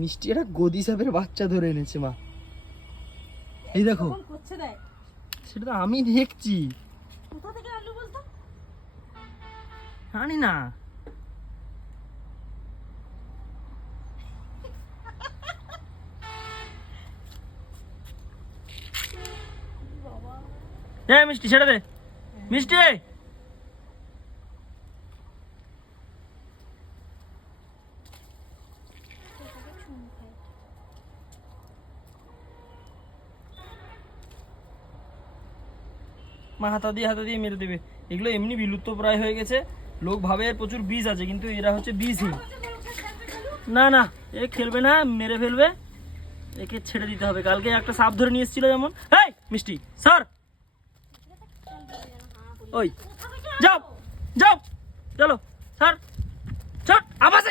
মিষ্টি একটা গদি সাপের বাচ্চা ধরে এনেছে মা। এই দেখো সেটা তো আমি দেখছি। কোথা থেকে আনলো বলতো? জানি না। মিষ্টি ছেড়ে দে মিষ্টি। মা হাতা দিয়ে মেরে দেবে। এগুলো এমনি বিলুপ্ত প্রায় হয়ে গেছে। লোক ভাবে এর প্রচুর বিষ আছে, কিন্তু এরা হচ্ছে বিষহীন। না না, এ খেলবে না, মেরে ফেলবে। একে ছেড়ে দিতে হবে। কালকে একটা সাপ ধরে নিয়ে এসেছিল যেমন। এই মিষ্টি স্যার, ওই যাও যাও, চলো স্যার, চট আবার